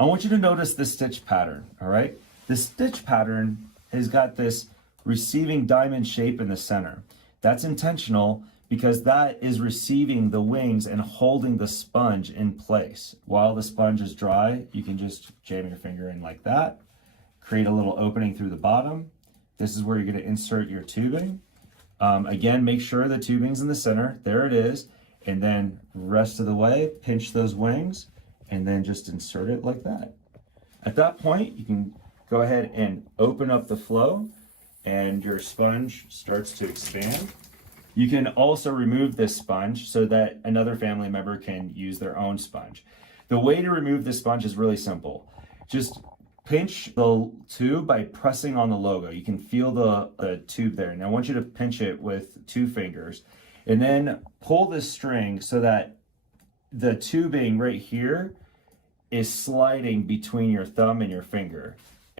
I want you to notice the stitch pattern, all right? The stitch pattern has got this receiving diamond shape in the center. That's intentional because that is receiving the wings and holding the sponge in place. While the sponge is dry, you can just jam your finger in like that, create a little opening through the bottom. This is where you're gonna insert your tubing. Again, make sure the tubing's in the center. There it is. And then rest of the way, pinch those wings and then just insert it like that. At that point, you can go ahead and open up the flow and your sponge starts to expand. You can also remove this sponge so that another family member can use their own sponge. The way to remove this sponge is really simple. Just pinch the tube by pressing on the logo. You can feel the tube there. And I want you to pinch it with 2 fingers and then pull this string so that the tubing right here is sliding between your thumb and your finger.